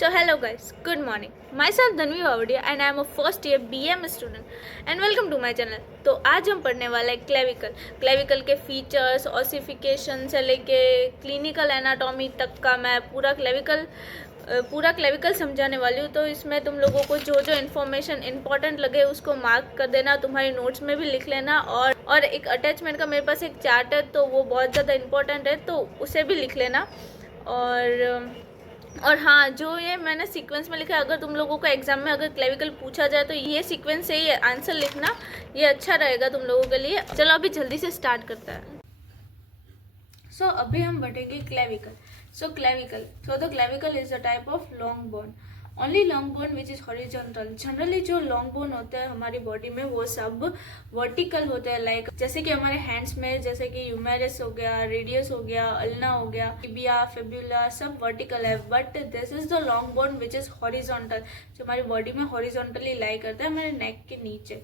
So hello guys, good morning. Myself Dhanvi Wavadia and I am a first year BM student and welcome to my channel. तो आज हम पढ़ने वाले हैं clavicle के features, ossification से लेके क्लिनिकल एनाटॉमी तक का मैं पूरा क्लेविकल समझाने वाली हूँ। तो इसमें तुम लोगों को जो जो इन्फॉर्मेशन इंपॉर्टेंट लगे उसको मार्क कर देना, तुम्हारी नोट्स में भी लिख लेना। और एक अटैचमेंट का मेरे पास एक चार्ट है तो वो बहुत ज़्यादा इंपॉर्टेंट है तो उसे भी लिख लेना। और हाँ, जो ये मैंने सीक्वेंस में लिखा है, अगर तुम लोगों को एग्जाम में अगर क्लेविकल पूछा जाए तो ये सीक्वेंस से ही आंसर लिखना, ये अच्छा रहेगा तुम लोगों के लिए। चलो अभी जल्दी से स्टार्ट करता है। अभी हम बढ़ेंगे clavicle. The clavicle is the type of long bone, only long bone which is horizontal. Generally जो लॉन्ग बोन होते हैं हमारी बॉडी में वो सब वर्टिकल होते हैं, लाइक जैसे कि हमारे हैंड्स में जैसे कि ह्यूमेरस हो गया, रेडियस हो गया, अल्ना हो गया, टिबिया, फिब्युला, सब वर्टिकल है। But this is the long bone which is horizontal, जो हमारी बॉडी में हॉरिजॉन्टली लाई करता है हमारे नेक के नीचे।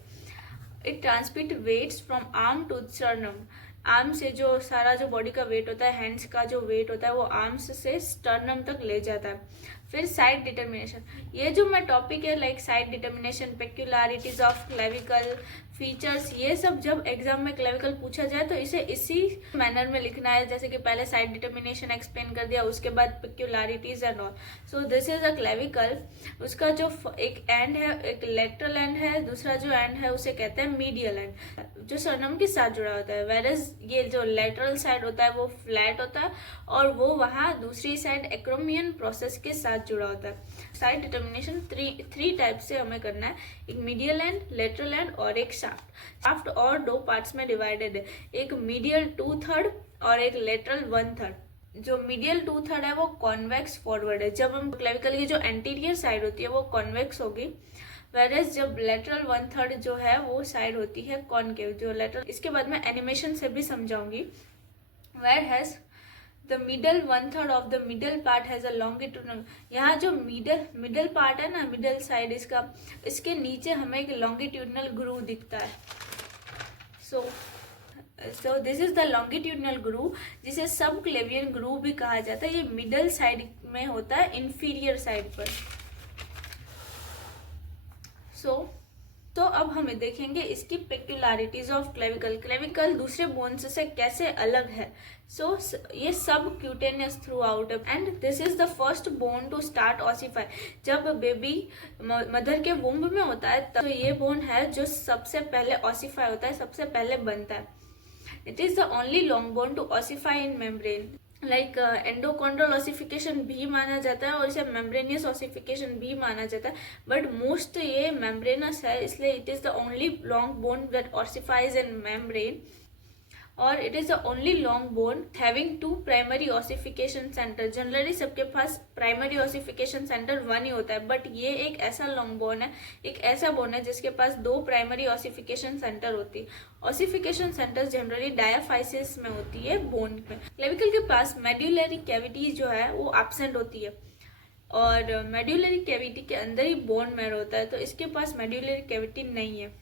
It transmit weights from arm to sternum. Arm से जो सारा जो बॉडी का वेट होता है, हैंड्स का जो वेट होता है वो आर्म्स से स्टर्नम तक ले जाता है। फिर साइड डिटर्मिनेशन, ये जो मैं टॉपिक है like side determination, peculiarities of clavicle, features, ये सब जब एग्जाम में क्लेविकल पूछा जाए तो इसे इसी मैनर में लिखना है, जैसे कि पहले साइड डिटर्मिनेशन एक्सप्लेन कर दिया, उसके बाद peculiarities and all. So this is a clavicle. उसका जो एक एंड है, एक लेटरल एंड है, दूसरा जो एंड है उसे कहते हैं मीडियल एंड, जो स्टर्नम के साथ जुड़ा होता है। वेरएज ये जो लेटरल साइड होता है वो फ्लैट होता है और वो वहाँ दूसरी साइड एक्रोमियन प्रोसेस के साथ जुड़ा होता है। साइड डिटर्मिनेशन थ्री टाइप से हमें करना है, एक मीडियल एंड, लेटरल एंड और एक शाफ्ट और दो पार्ट्स में डिवाइडेड है, एक मीडियल 2/3 और एक लेटरल 1/3। जो मीडियल 2/3 है वो कॉन्वेक्स फॉरवर्ड है। जब हम क्लेविकल की जो एंटीरियर साइड होती है वो कॉन्वेक्स होगी, वेरएज जब लेटरल 1/3 जो है वो साइड होती है कॉनकेव, जो लेटरल। इसके बाद मैं एनिमेशन से भी समझाऊंगी। Where has the middle 1/3 of the middle part has a longitudinal. यहाँ जो मिडल पार्ट है ना, मिडल साइड इसका, इसके नीचे हमें एक लॉन्गिट्यूडनल ग्रूव दिखता है। सो this is the longitudinal groove, जिसे सब क्लेवियन ग्रूव भी कहा जाता है। ये मिडल साइड में होता है, इंफीरियर साइड पर। तो अब हमें देखेंगे इसकी पेक्युलरिटीज ऑफ क्लेविकल दूसरे बोन्स से कैसे अलग है। ये सब cutaneous throughout and this is the first bone to start ossify. जब बेबी मदर के वुम्ब में होता है तो ये बोन है जो सबसे पहले ऑसिफाई होता है, सबसे पहले बनता है। It is the only long bone to ossify in membrane, like endochondral ossification भी माना जाता है और इसे मेम्ब्रेनियस ऑसिफिकेशन भी माना जाता है, बट मोस्ट ये मेम्ब्रेनस है, इसलिए it is the only long bone that ossifies in membrane. और it is the only long bone having 2 primary ossification centre. Generally सबके पास प्राइमरी ऑसिफिकेशन सेंटर 1 ही होता है, बट ये एक ऐसा लॉन्ग बोन है, एक ऐसा बोन है जिसके पास 2 प्राइमरी ऑसिफिकेशन सेंटर होती है। ऑसिफिकेशन सेंटर जनरली डायाफाइसिस में होती है, बोन में। क्लेविकल के पास मेड्यूलरी कैविटी जो है वो एब्सेंट होती है और मेड्यूलरी कैविटी के अंदर ही बोन मैरो होता है, तो इसके पास मेड्यूलरी कैविटी नहीं है।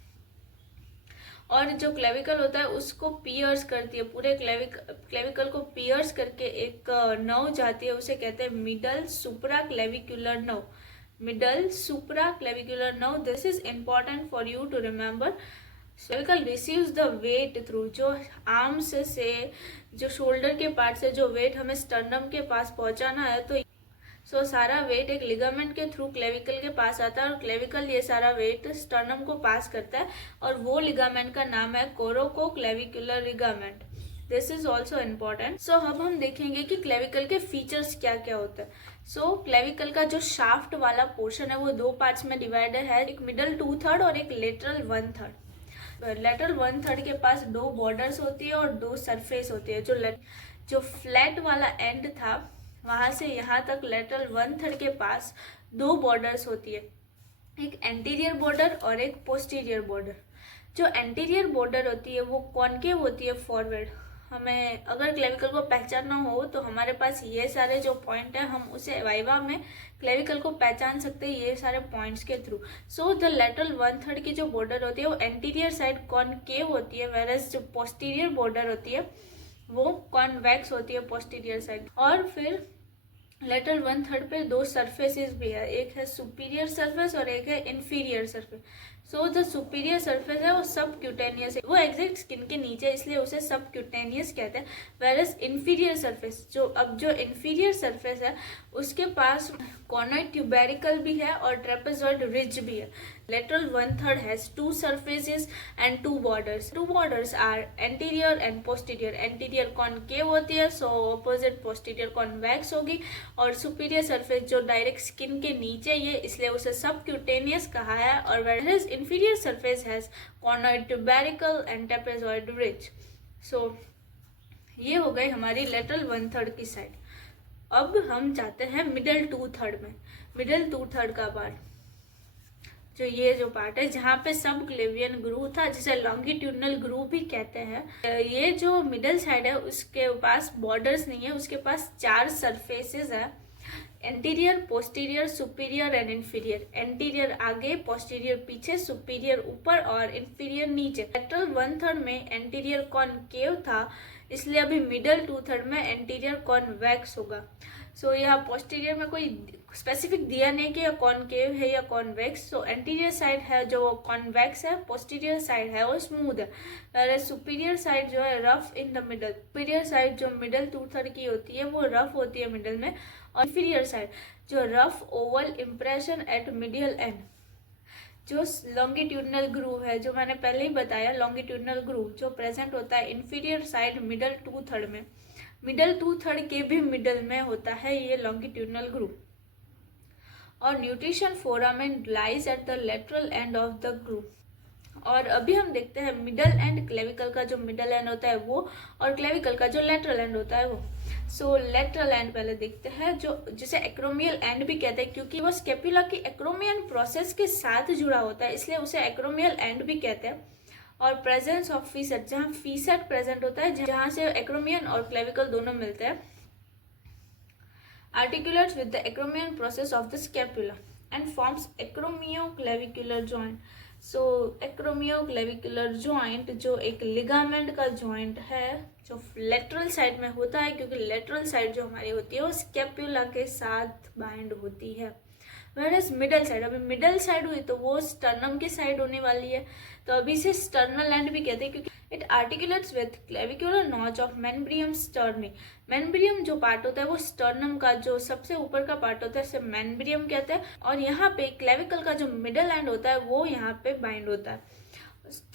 और जो क्लेविकल होता है उसको पियर्स करती है, पूरे क्लेविकल को पियर्स करके एक नर्व जाती है, उसे कहते हैं middle supraclavicular nerve. Middle supraclavicular nerve, this is important for you to remember. Clavicle receives the weight through, जो आर्म्स से, जो शोल्डर के पार्ट से जो वेट हमें स्टर्नम के पास पहुंचाना है, तो सारा वेट एक लिगामेंट के थ्रू क्लेविकल के पास आता है और क्लेविकल ये सारा वेट स्टर्नम को पास करता है और वो लिगामेंट का नाम है coracoclavicular ligament. This is also important. अब हम देखेंगे कि क्लेविकल के फीचर्स क्या क्या होता है। क्लेविकल का जो शाफ्ट वाला पोर्शन है वो 2 पार्ट्स में डिवाइडेड है, एक मिडल 2/3 और एक लेटरल 1/3। लेटरल 1/3 के पास 2 बॉर्डर्स होती है और 2 सरफेस होती है। जो फ्लैट वाला एंड था वहां से यहाँ तक लेटरल 1/3 के पास 2 बॉर्डर्स होती है, एक एंटीरियर बॉर्डर और एक पोस्टीरियर बॉर्डर। जो एंटीरियर बॉर्डर होती है वो कॉनकेव होती है, फॉरवर्ड। हमें अगर क्लेविकल को पहचानना हो तो हमारे पास ये सारे जो पॉइंट है, हम उसे वाइवा में क्लेविकल को पहचान सकते हैं ये सारे पॉइंट्स के थ्रू। द लेटरल 1/3 की जो बॉर्डर होती है वो एंटीरियर साइड कॉनकेव होती है, वेरएज जो पोस्टीरियर बॉर्डर होती है वो कॉन्वेक्स होती है, पोस्टीरियर साइड। और फिर लेटरल 1/3 पे दो सरफेसेस भी है, एक है सुपीरियर सरफेस और एक है इंफीरियर सरफेस। सो जो सुपीरियर सरफेस है वो सब क्यूटेनियस है, वो एग्जैक्ट स्किन के नीचे, इसलिए उसे सब क्यूटेनियस कहते हैं। वेरस इंफीरियर सरफेस जो इंफीरियर सरफेस है उसके पास कॉर्नोइड ट्यूबेरिकल भी है और ट्रेपेजॉइड रिज भी है। Lateral 1/3 has two surfaces and two borders. Two borders are anterior and posterior. Anterior concave होती है, so opposite posterior convex होगी, और superior surface जो डायरेक्ट स्किन के नीचे ये, इसलिए उसे subcutaneous कहा है। और whereas inferior surface has cornoid tubercle and trapezoid ridge. So ये हो गई हमारी lateral 1/3 की साइड। अब हम जाते हैं मिडल 2/3 में। मिडल 2/3 का पार्ट, जो ये जो पार्ट है जहाँ पे सब क्लेवियन ग्रूव था, जिसे लॉन्गिट्यूडनल ग्रूव भी कहते हैं। ये जो मिडल साइड है उसके पास बॉर्डर्स नहीं है, उसके पास 4 सरफेसेस है, anterior, posterior, superior and inferior. Anterior आगे, पोस्टीरियर पीछे, सुपीरियर ऊपर और इंफीरियर नीचे। लेटरल 1/3 में एंटीरियर कॉनकेव था, इसलिए अभी मिडल 2/3 में एंटीरियर कॉन्वेक्स होगा। सो यहाँ पोस्टीरियर में कोई स्पेसिफिक दिया नहीं कि कॉनकेव है या कॉन्वेक्स। सो एंटीरियर साइड है जो कॉन्वेक्स है, पोस्टीरियर साइड है वो स्मूथ है, और सुपीरियर साइड जो है rough in the middle. Superior side जो मिडल 2/3 की होती है वो रफ होती है मिडल में, और इंफीरियर साइड जो rough oval impression at medial end. जो लॉन्गिट्यूडनल ग्रूव है, जो मैंने पहले ही बताया, लॉन्गिट्यूडनल ग्रूव जो प्रेजेंट होता है इंफीरियर साइड मिडल 2/3 में। मिडल 2/3 के भी मिडल में होता है ये लॉन्गिट्यूडनल ग्रूव। और nutrition foramen lies at the lateral end of the groove. और अभी हम देखते हैं मिडल एंड, क्लेविकल का जो मिडल एंड होता है वो, और क्लेविकल का जो लेटरल एंड होता है वो। सो लेटरल एंड पहले देखते हैं, जो जिसे एक्रोमियल एंड भी कहते हैं, क्योंकि वो स्केपुला की एक्रोमियन प्रोसेस के साथ जुड़ा होता है, इसलिए उसे एक्रोमियल एंड भी कहते हैं। और प्रेजेंस ऑफ फीसेट, जहाँ फीसेट प्रेजेंट होता है, जहाँ से एक्रोमियन और क्लेविकल दोनों मिलते हैं। Articulates with the acromion process of the scapula and forms acromioclavicular joint. So acromioclavicular joint जो एक लिगामेंट का जॉइंट है, जो लेटरल साइड में होता है, क्योंकि लेटरल साइड जो हमारी होती है वो स्केपुला के साथ बाइंड होती है। वेरएस मिडल साइड, अभी मिडल साइड हुई तो वो स्टर्नम की साइड होने वाली है, तो अभी से स्टर्नल एंड भी कहते हैं, क्योंकि it articulates with clavicular notch of manubrium sterni. Manubrium जो पार्ट होता है वो स्टर्नम का जो सबसे ऊपर का पार्ट होता है उसे मेम्ब्रियम कहते हैं, और यहाँ पे क्लेविकल का जो मिडल एंड होता है वो यहाँ पे बाइंड होता है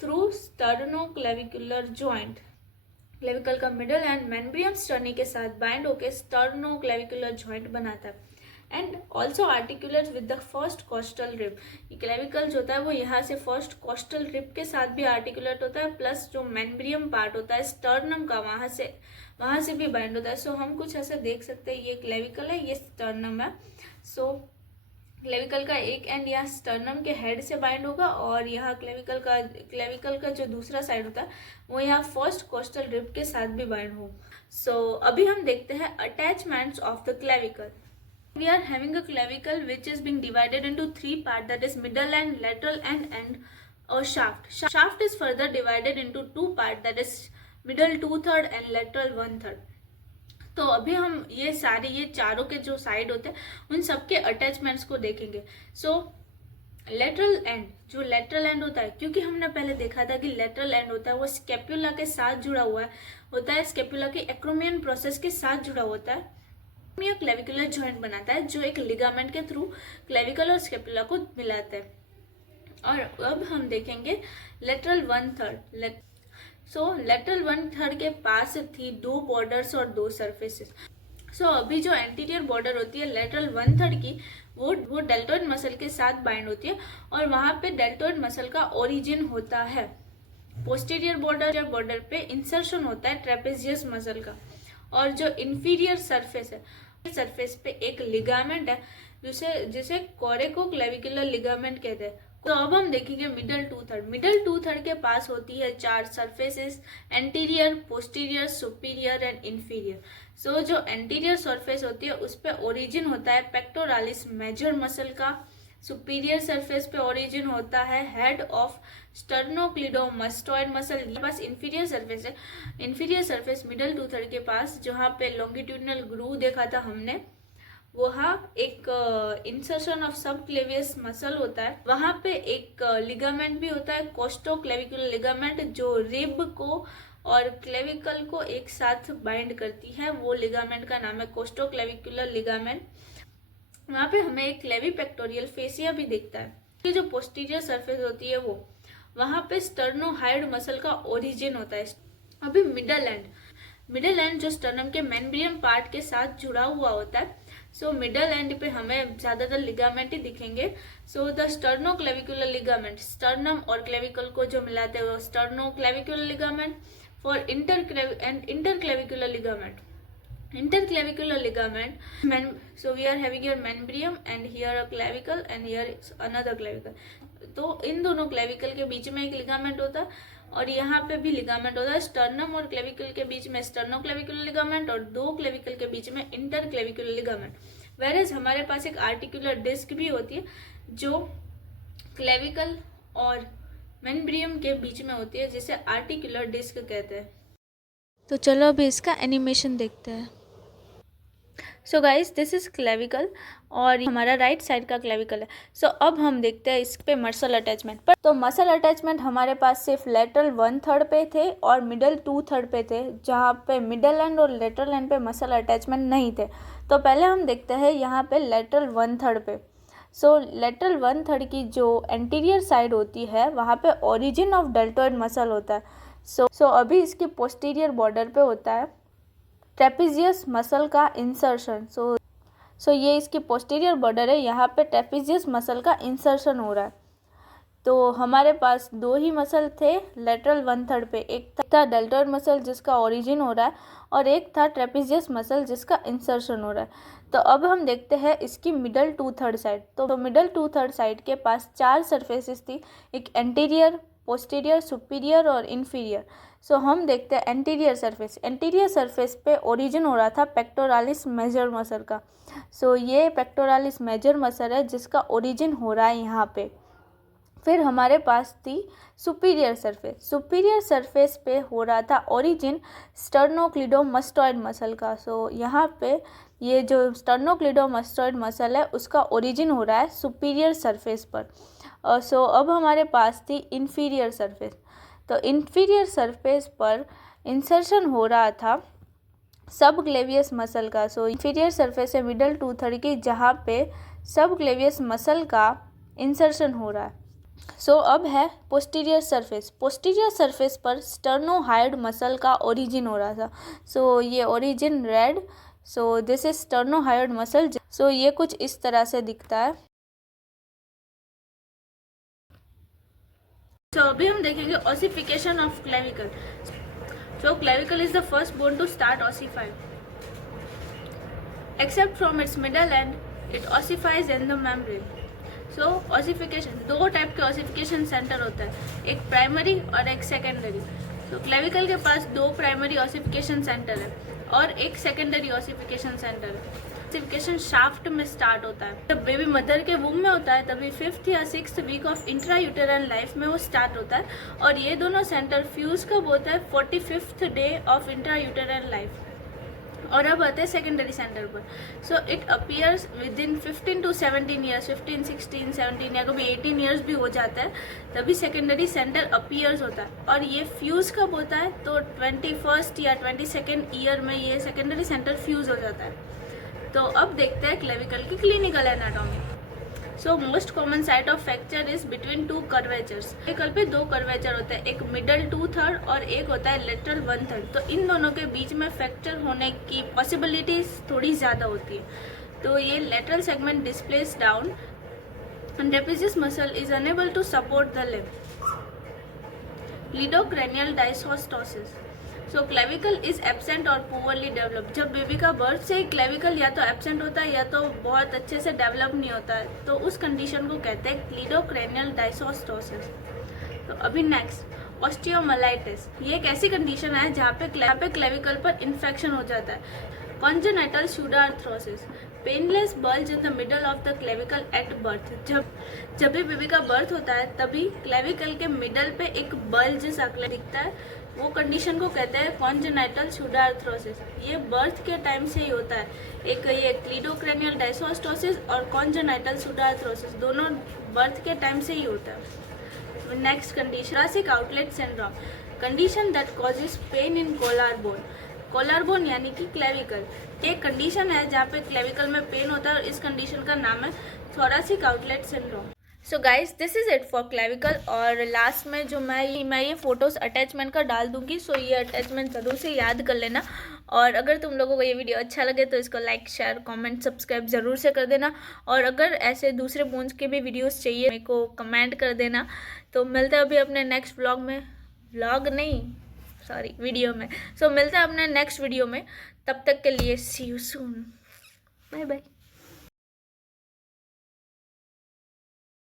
थ्रू स्टर्नोक्लेविकुलर जॉइंट। क्लेविकल का मिडल एंड मेम्ब्रियम स्टर्नी के साथ बाइंड होकर स्टर्नोक्लेविकुलर जॉइंट बनाता है। And also articulate with the first costal rib. Clavicle जो होता है वो यहाँ से फर्स्ट कॉस्टल रिब के साथ भी आर्टिकुलेट होता है, प्लस जो मेम्ब्रियम पार्ट होता है स्टर्नम का वहाँ से भी बाइंड होता है। सो हम कुछ ऐसे देख सकते हैं, ये क्लेविकल है, ये स्टर्नम है। सो क्लेविकल का एक एंड यहाँ स्टर्नम के हेड से बाइंड होगा, और यहाँ क्लेविकल का जो दूसरा साइड होता है वो यहाँ फर्स्ट कोस्टल रिब के साथ भी बाइंड होगा। सो अभी हम देखते हैं attachments of the clavicle. We are having a clavicle which is being divided into 3 parts, that is middle end, lateral end and a shaft. Shaft is further divided into 2 parts, that is middle 2/3 and lateral 1/3. तो अभी हम ये चारों के जो side होते हैं उन सबके अटैचमेंट्स को देखेंगे। सो लेटरल एंड, जो लेटरल एंड होता है, क्योंकि हमने पहले देखा था कि लेटरल एंड होता है वो स्केपुला के साथ जुड़ा हुआ होता है, स्केपुला की एक्रोमियन प्रोसेस के साथ जुड़ा होता है, क्लेविकुलर जॉइंट बनाता है, जो एक लिगामेंट के थ्रू क्लेविकल और स्केपुला को मिलाता है। और अब हम देखेंगे लेटरल 1/3। सो लेटरल 1/3 के पास थी 2 बॉर्डर्स और 2 सरफेसेस। सो अभी जो एंटीरियर बॉर्डर होती है लेटरल 1/3 की, वो डेल्टोइड मसल के साथ बाइंड होती है, और वहां पे डेल्टोइड मसल का ओरिजिन होता है। पोस्टीरियर बॉर्डर पे इंसर्शन होता है ट्रेपेजियस मसल का, और जो इंफीरियर सरफेस है, सरफेस पे एक लिगामेंट है जिसे कोरेकोक्लेविकुलर लिगामेंट कहते हैं। तो अब हम देखेंगे मिडल 2/3। मिडल 2/3 के पास होती है 4 surfaces, anterior, posterior, superior and inferior. So जो एंटीरियर सरफेस होती है उस पे ओरिजिन होता है पेक्टोरालिस मेजर मसल का। सुपीरियर सरफेस पे ओरिजिन होता है हेड ऑफ स्टर्नोक्लिडोमास्टोइड मसल। ये पास इंफीरियर सरफेस है, इंफीरियर सरफेस मिडल 2/3 के पास, जहाँ पे लॉन्गिट्यूडनल ग्रूव देखा था हमने, वहाँ एक इंसर्शन ऑफ सब क्लेवियस मसल होता है, वहाँ पे एक लिगामेंट भी होता है, कोस्टोक्लेविकुलर लिगामेंट, जो रिब को और क्लेविकल को एक साथ बाइंड करती है। वो लिगामेंट का नाम है कोस्टोक्लेविकुलर लिगामेंट। वहाँ पे हमें एक क्लेवी पेक्टोरियल फेसिया भी दिखता है। ये जो पोस्टीरियर सरफेस होती है वो, वहाँ पे स्टर्नोहाइड मसल का ओरिजिन होता है। अभी मिडल एंड जो स्टर्नम के मेम्ब्रियम पार्ट के साथ जुड़ा हुआ होता है। सो मिडल एंड पे हमें ज्यादातर लिगामेंट ही दिखेंगे। So the sternoclavicular ligament, sternum और क्लेविकल को जो मिलाते हैं वो sternoclavicular ligament. For interclavicular ligament, so we are having your membrane and here a clavicle and here is another clavicle। तो इन दोनों क्लेविकल के बीच में एक लिगामेंट होता है और यहाँ पे भी लिगामेंट होता है। स्टर्नम और क्लेविकल के बीच में स्टर्नोक्लेविकुलर लिगामेंट और दो क्लेविकल के बीच में इंटरक्लेविकुलर लिगामेंट। वेरएज हमारे पास एक आर्टिकुलर डिस्क भी होती है जो क्लेविकल और मेम्ब्रियम के बीच में होती है, जिसे आर्टिकुलर डिस्क कहते हैं। तो चलो अभी इसका एनिमेशन देखते हैं। So guys, this is clavicle और हमारा राइट साइड का क्लेविकल है। सो अब हम देखते हैं इस पे मसल अटैचमेंट पर। तो मसल अटैचमेंट हमारे पास सिर्फ लेटरल 1/3 पे थे और मिडल 2/3 पे थे, जहाँ पे मिडल एंड और लेटरल एंड पे मसल अटैचमेंट नहीं थे। तो पहले हम देखते हैं यहाँ पे लेटरल 1/3 पे। सो लेटरल 1/3 की जो एंटीरियर साइड होती है वहाँ पे ओरिजिन ऑफ डेल्टोइड मसल होता है। सो अभी इसकी पोस्टीरियर बॉर्डर पे होता है ट्रेपीजियस मसल का इंसर्शन। सो ये इसकी पोस्टीरियर बॉर्डर है, यहाँ पे ट्रेपीजियस मसल का इंसर्शन हो रहा है। तो हमारे पास दो ही मसल थे लेटरल 1/3 पे, एक था डेल्टोइड मसल जिसका ओरिजिन हो रहा है और एक था ट्रेपीजियस मसल जिसका इंसर्शन हो रहा है। तो अब हम देखते हैं इसकी मिडल 2/3 साइड। तो मिडल 2/3 साइड के पास 4 सरफेसेस थी, एक एंटीरियर, पोस्टीरियर, सुपीरियर और इन्फीरियर। सो हम देखते हैं एंटीरियर सरफेस पे ओरिजिन हो रहा था पेक्टोरालिस मेजर मसल का। सो ये पेक्टोरालिस मेजर मसल है जिसका ओरिजिन हो रहा है यहाँ पे। फिर हमारे पास थी सुपीरियर सरफेस पे हो रहा था ओरिजिन स्टर्नोक्लिडोमस्टॉइड मसल का। सो यहाँ पे ये जो स्टर्नोक्लिडोमस्टॉइड मसल है उसका ओरिजिन हो रहा है सुपीरियर सरफेस पर। सो अब हमारे पास थी इन्फीरियर सरफेस। तो इन्फीरियर सरफेस पर इंसर्शन हो रहा था सब क्लेवियस मसल का। सो इन्फीरियर सरफेस है मिडल 2/3 की, जहाँ पे सब क्लेवियस मसल का इंसर्शन हो रहा है। सो अब है पोस्टीरियर सरफेस पर स्टर्नोहाइड मसल का ओरिजिन हो रहा था। सो ये origin red, so this is sternohyoid muscle. So ये कुछ इस तरह से दिखता है। तो अभी हम देखेंगे ossification of clavicle. So clavicle is the first bone to start ossify. Except from its middle end it ossifies in the membrane. So ossification, दो टाइप के ओसिफिकेशन सेंटर होता है, एक प्राइमरी और एक सेकेंडरी। तो क्लेविकल के पास दो प्राइमरी ओसिफिकेशन सेंटर है और एक सेकेंडरी ओसिफिकेशन सेंटर है। ओसिफिकेशन शाफ्ट में स्टार्ट होता है जब बेबी मदर के वूम में होता है, तभी 5th या 6th week of intrauterine life में वो स्टार्ट होता है। और ये दोनों सेंटर फ्यूज कब होता है? 45th day of intrauterine life. और अब आते हैं सेकेंडरी सेंटर पर। So it appears with in 15 to 17 years, 15, 16, 17 या कभी 18 ईयर्स भी हो जाता है, तभी सेकेंडरी सेंटर अपीयर्स होता है। और ये फ्यूज़ कब होता है? तो 21st या 22nd ईयर में ये सेकेंडरी सेंटर फ्यूज़ हो जाता है। तो अब देखते हैं क्लेविकल की clinical anatomy. So most common site of fracture is between two curvatures. Clavicle पे दो कर्वेचर होते हैं, एक मिडल 2/3 और एक होता है लेटरल 1/3। तो इन दोनों के बीच में फ्रैक्चर होने की पॉसिबिलिटीज थोड़ी ज़्यादा होती है। तो ये lateral segment displace down and trapezius muscle is unable to support the limb. Cledocranial dysostosis. So clavicle is absent और पुअरली डेवलप। जब बेबी का बर्थ से क्लेविकल या तो एब्सेंट होता है या तो बहुत अच्छे से डेवलप नहीं होता है, तो उस कंडीशन को कहते हैं क्लीडोक्रेनियल डायसोस्टोसिस। तो अभी नेक्स्ट ऑस्टियोमाइलिटिस। ये एक ऐसी कंडीशन है जहाँ पे क्लेविकल पर इन्फेक्शन हो जाता है। Congenital pseudoarthrosis, painless bulge in the middle of the clavicle at birth. जब भी बेबी का बर्थ होता है तभी क्लेविकल के मिडल पे एक बल्ज सा दिखता है, वो कंडीशन को कहते हैं कॉन्जेनाइटल सुडार्थ्रोसिस। ये बर्थ के टाइम से ही होता है। एक ये क्लीडोक्रेनियल डायसोस्टोसिस और कॉन्जेनाइटल सुडार्थ्रोसिस दोनों बर्थ के टाइम से ही होता है। Next condition thoracic outlet syndrome, condition that causes pain in collar bone. Collar bone यानी कि क्लेविकल, एक कंडीशन है जहाँ पे क्लेविकल में पेन होता है और इस कंडीशन का नाम है thoracic outlet syndrome. So guys this is it for clavicle. और लास्ट में जो मैं ये फ़ोटोज़ अटैचमेंट का डाल दूँगी, सो ये अटैचमेंट ज़रूर से याद कर लेना। और अगर तुम लोगों को ये वीडियो अच्छा लगे तो इसको लाइक शेयर कमेंट सब्सक्राइब ज़रूर से कर देना। और अगर ऐसे दूसरे बोन्स के भी वीडियोस चाहिए मेरे को कमेंट कर देना। तो मिलते हैं अभी अपने नेक्स्ट व्लॉग में, वीडियो में। सो मिलते हैं अपने नेक्स्ट वीडियो में, तब तक के लिए सी यू सून, बाय बाय।